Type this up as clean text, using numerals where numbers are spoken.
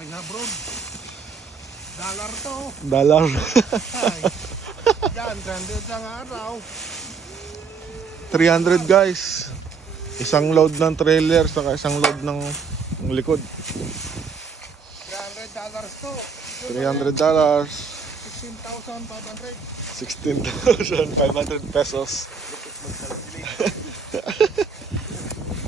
Ay, abroad. Dollar to. Dollar. Ay. Yan, 300 ang araw. 300 guys. Isang load ng trailer saka isang load ng likod. $300 to. $300. 16,500. 16,500 pesos.